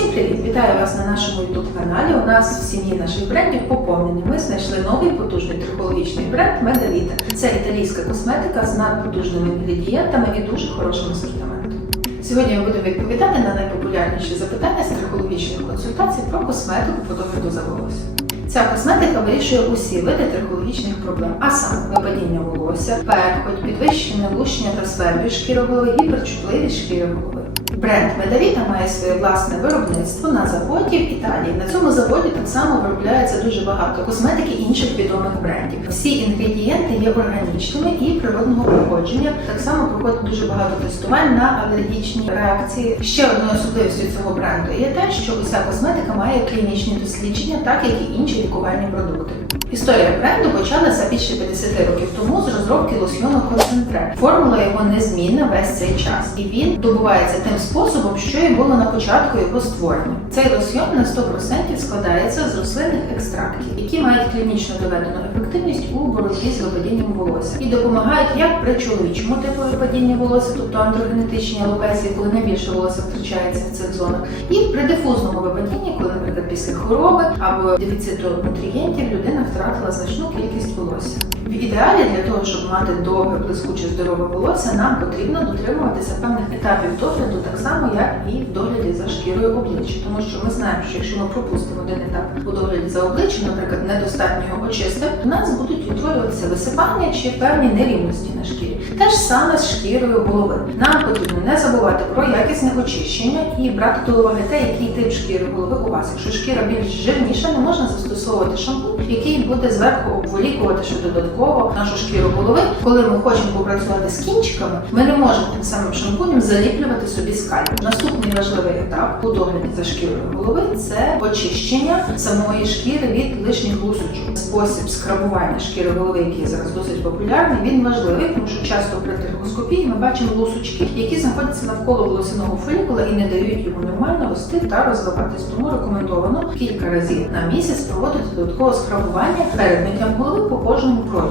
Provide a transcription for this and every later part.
Всім привіт! Вітаю вас на нашому youtube каналі. У нас в сім'ї наших брендів поповнені. Ми знайшли новий потужний трихологічний бренд Медаліта. Це італійська косметика з надпотужними інгредієнтами і дуже хорошим асортиментом. Сьогодні ми будемо відповідати на найпопулярніші запитання з трихологічних консультацій про косметику по догляду за волосся. Ця косметика вирішує усі види трихологічних проблем, а саме випадіння волосся, перхоть, підвищене лущення та свербіж шкіри голови, шкіри голови. Бренд Медаліта має своє власне виробництво на заводі в Італії. На цьому заводі так само виробляється дуже багато косметики інших відомих брендів. Всі інгредієнти є органічними і природного походження. Так само проходить дуже багато тестувань на алергічні реакції. Ще одною особливістю цього бренду є те, що уся косметика має клінічні дослідження, так як і інші лікувальні продукти. Історія бренду почалася більше 50 років тому з розробки лосьйону концентре. Формула його незмінна весь цей час, і він добувається тим способом, що і було на початку його створення. Цей лосьйон на 100% складається з рослинних екстрактів, які мають клінічно доведену ефективність у боротьбі з випадінням волосся і допомагають як при чоловічому типу випадіння волосся, тобто андрогенетичній алопеції, коли найбільше волосся втрачається в цих зонах, і при дифузному випадінні, коли, наприклад, після хвороби або дефіциту нутрієнтів людина втратила значну кількість волосся. В ідеалі для того, щоб мати довге, блискуче, здорове волосся, нам потрібно дотримуватися певних етапів догляду, так само як і в догляді за шкірою обличчя, тому що ми знаємо, що якщо ми пропустимо один етап у догляді за обличчям, наприклад, недостатньо його очистив, у нас будуть утворюватися висипання чи певні нерівності на шкірі. Те ж саме з шкірою голови. Нам потрібно не забувати про якісне очищення і брати до уваги те, який тип шкіри голови у вас. Якщо шкіра більш жирніша, не можна застосовувати шампунь, який буде зверху обволікувати ще додатково нашу шкіру голови. Коли ми хочемо попрацювати з кінчиками, ми не можемо тим самим шампунем заліплювати собі скальп. Наступний важливий етап у догляді за шкірою голови це очищення самої шкіри від лишніх лусочок. Спосіб скрабування шкіри голови, який зараз досить популярний, він важливий, тому що часто при трихоскопії ми бачимо лусочки, які знаходяться навколо волосяного фолікула і не дають йому нормально рости та розвиватись. Тому рекомендовано кілька разів на місяць проводити додаткове скрабування перед миттям голови по кожному протягу.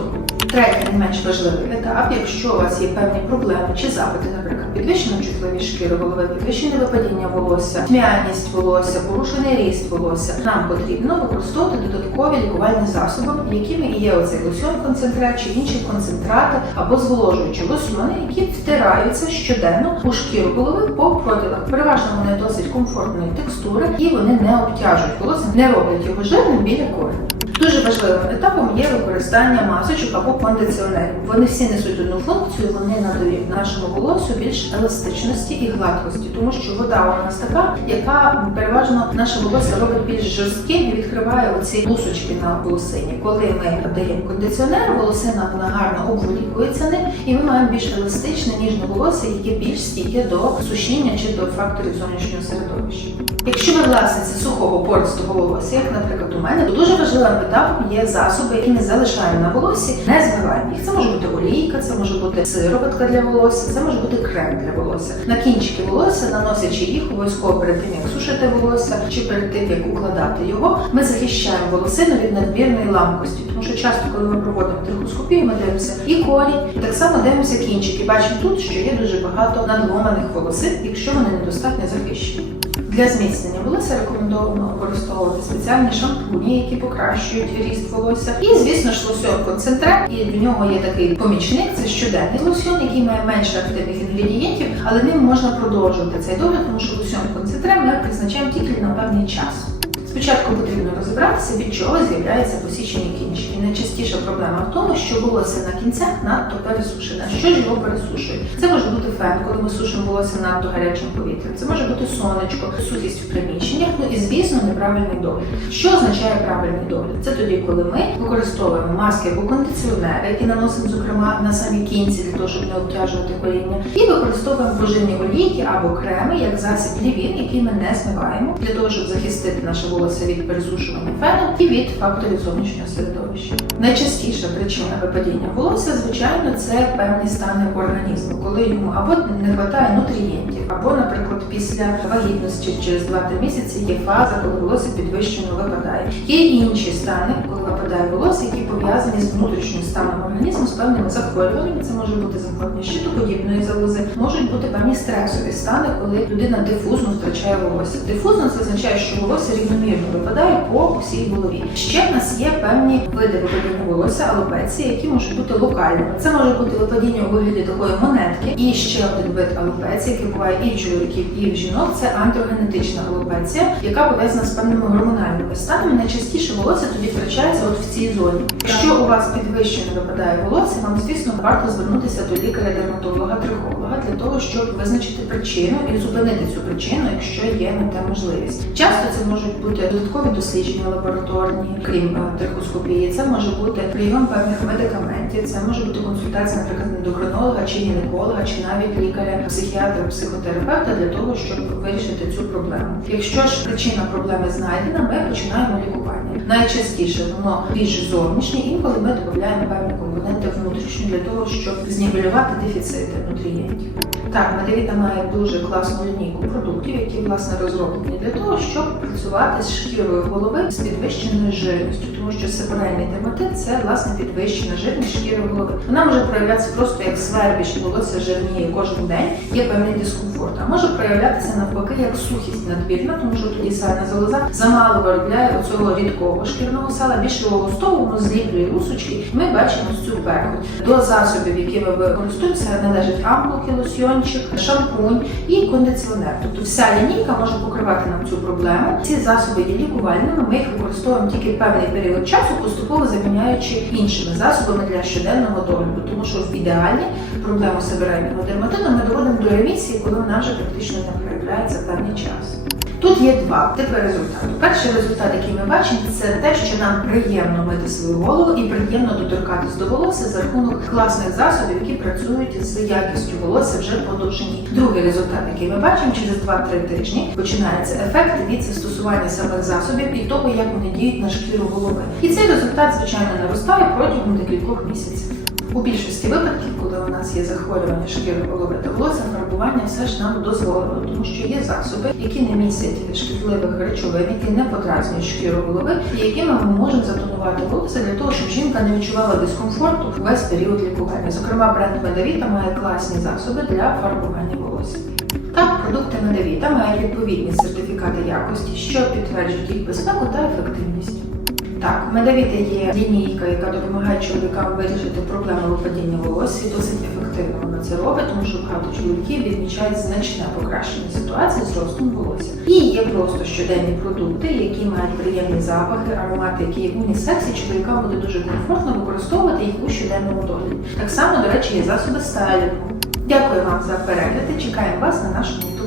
Третій не менш важливий етап, якщо у вас є певні проблеми чи запити, наприклад, підвищена чутливість шкіри голови, підвищене випадіння волосся, тьмяність волосся, порушений ріст волосся, нам потрібно використовувати додаткові лікувальні засоби, якими є оцей лосьон концентрат чи інші концентрати або зволожуючі лосьони, які втираються щоденно у шкіру голови по проділах. Переважно вони досить комфортної текстури і вони не обтяжують волосся, не роблять його жирним біля кореню. Дуже важливим етапом є використання масочок або кондиціонерів. Вони всі несуть одну функцію, вони надають нашому волосю більш еластичності і гладкості, тому що вода у нас така, яка переважно наше волосся робить більш жорстким і відкриває оці лусочки на волосині. Коли ми даємо кондиціонер, волосина вона гарно обволікується ним, і ми маємо більш еластичне ніжне волосся, яке більш стійке до сушіння чи до факторів зовнішнього середовища. Якщо ви власниця сухого пористого волосся, як, наприклад, у мене, то дуже важливим етапом є засоби, які ми залишаємо на волоссі, не змиваємо їх. Це може бути олійка, це може бути сироватка для волосся, це може бути крем для волосся. На кінчики волосся, наносячи їх обов'язково перед тим, як сушити волосся, чи перед тим, як укладати його, ми захищаємо волосину від надмірної ламкості. Тому що часто, коли ми проводимо трихоскопію, ми дивимося і корінь, і так само дивимося кінчики. Бачимо тут, що є дуже багато надломаних волосин, якщо вони недостатньо захищені. Для зміцнення волосся рекомендовано використовувати спеціальні шампуні, які покращують ріст волосся. І, звісно ж, лосьон концентрат. І в нього є такий помічник, це щоденний лосьон, який має менше активних інгредієнтів, але ним можна продовжувати цей догляд, тому що лосьон концентрат ми призначаємо тільки на певний час. Спочатку потрібно розібратися, від чого з'являються посічені кінчики. Найчастіша проблема в тому, що волосся на кінцях надто пересушене. Що ж його пересушує? Це може бути фен, коли ми сушимо волосся надто гарячим повітрям. Це може бути сонечко, сухість в приміщеннях. Ну і звісно, неправильний догляд. Що означає правильний догляд? Це тоді, коли ми використовуємо маски або кондиціонери, які наносимо, зокрема, на самі кінці для того, щоб не обтяжувати коріння, і використовуємо поживні олійки або креми як засіб лівін, який ми не змиваємо для того, щоб захистити наше волосся волосся від пересушування феном і від факторів зовнішнього середовища. Найчастіша причина випадіння волосся, звичайно, це певні стани організму, коли йому або не вистачає нутрієнтів, або, наприклад, після вагітності через 2-3 місяці є фаза, коли волосся підвищено випадає. Є інші стани, коли випадає волосся, які пов'язані з внутрішнім станом організму, з певними захворюваннями. Це може бути захворювання щитоподібної залози, можуть бути певні стресові стани, коли людина дифузно втрачає волосся. Дифузно це означає, що волосся рівномірно випадає по всій голові. Ще в нас є певні види випадіння волосся, алопеції, які можуть бути локальними. Це може бути випадіння у вигляді такої монетки. І ще один вид алопеції, який буває і в чоловіків, і в жінок, це андрогенетична алопеція, яка пов'язана з певними гормональними станами. Найчастіше волосся тоді втрачається от в цій зоні. Якщо у вас підвищено випадає волосся, вам звісно варто звернутися до лікаря-дерматолога, трихолога для того, щоб визначити причину і зупинити цю причину, якщо є на те можливість. Часто це можуть бути додаткові дослідження лабораторні, крім е, трихоскопії. Це може бути прийом певних медикаментів, це може бути консультація, наприклад, ендокринолога чи гінеколога, чи навіть лікаря, психіатра, психотерапевта для того, щоб вирішити цю проблему. Якщо ж причина проблеми знайдена, ми починаємо лікування. Найчастіше воно більш зовнішнє, інколи ми додаємо певні компоненти внутрішні для того, щоб знівелювати дефіцити нутрієнтів. Так, Медевіта має дуже класну лінійку продуктів, які власне розроблені для того, щоб працювати з шкірою голови з підвищеною жирністю, тому що сепарельний дерматит це власне підвищена жирність шкіри голови. Вона може проявлятися просто як свербіж, волосся жирніє кожен день, є певний дискомфорт. А може проявлятися навпаки як сухість надмірна, тому що тоді сальна залоза замало виробляє оцього рідкого шкірного сала, більше воно зліплює лусочки. Ми бачимо цю перхоть. До засобів, які ми використовуємося, належать ампулки, лосьйончик, шампунь і кондиціонер. Тобто вся лінійка може покривати нам цю проблему. Ці засоби є лікувальними. Ми їх використовуємо тільки певний період часу, поступово заміняючи іншими засобами для щоденного догляду, тому що в ідеалі проблему себерельного дерматиту ми доводимо до ремісії, коли вона вже практично не проявляється певний час. Тут є два типи результату. Перший результат, який ми бачимо, це те, що нам приємно мити свою голову і приємно доторкатись до волосся за рахунок класних засобів, які працюють з якістю волосся вже по довжині. Другий результат, який ми бачимо, через 2-3 тижні починається ефект від застосування самих засобів і того, як вони діють на шкіру голови. І цей результат, звичайно, наростає протягом декількох місяців. У більшості випадків, коли у нас є захворювання шкіри голови та волосся, фарбування все ж нам дозволено, тому що є засоби, які не містять шкідливих речовин, які не подразнюють шкіру голови, і якими ми можемо затонувати волосся для того, щоб жінка не відчувала дискомфорту весь період лікування. Зокрема, бренд Медавіта має класні засоби для фарбування волосся. Так, продукти Медавіта мають відповідні сертифікати якості, що підтверджують їх безпеку та ефективність. Так, в Медавіта є лінійка, яка допомагає чоловікам вирішити проблему випадіння волосся. Досить ефективно вона це робить, тому що багато чоловіків відмічають значне покращення ситуації з ростом волосся. І є просто щоденні продукти, які мають приємні запахи, аромати, які унісекс, і чоловікам буде дуже комфортно використовувати їх у щоденному догляді. Так само, до речі, є засоби стайлінгу. Дякую вам за перегляд чекаємо вас на нашому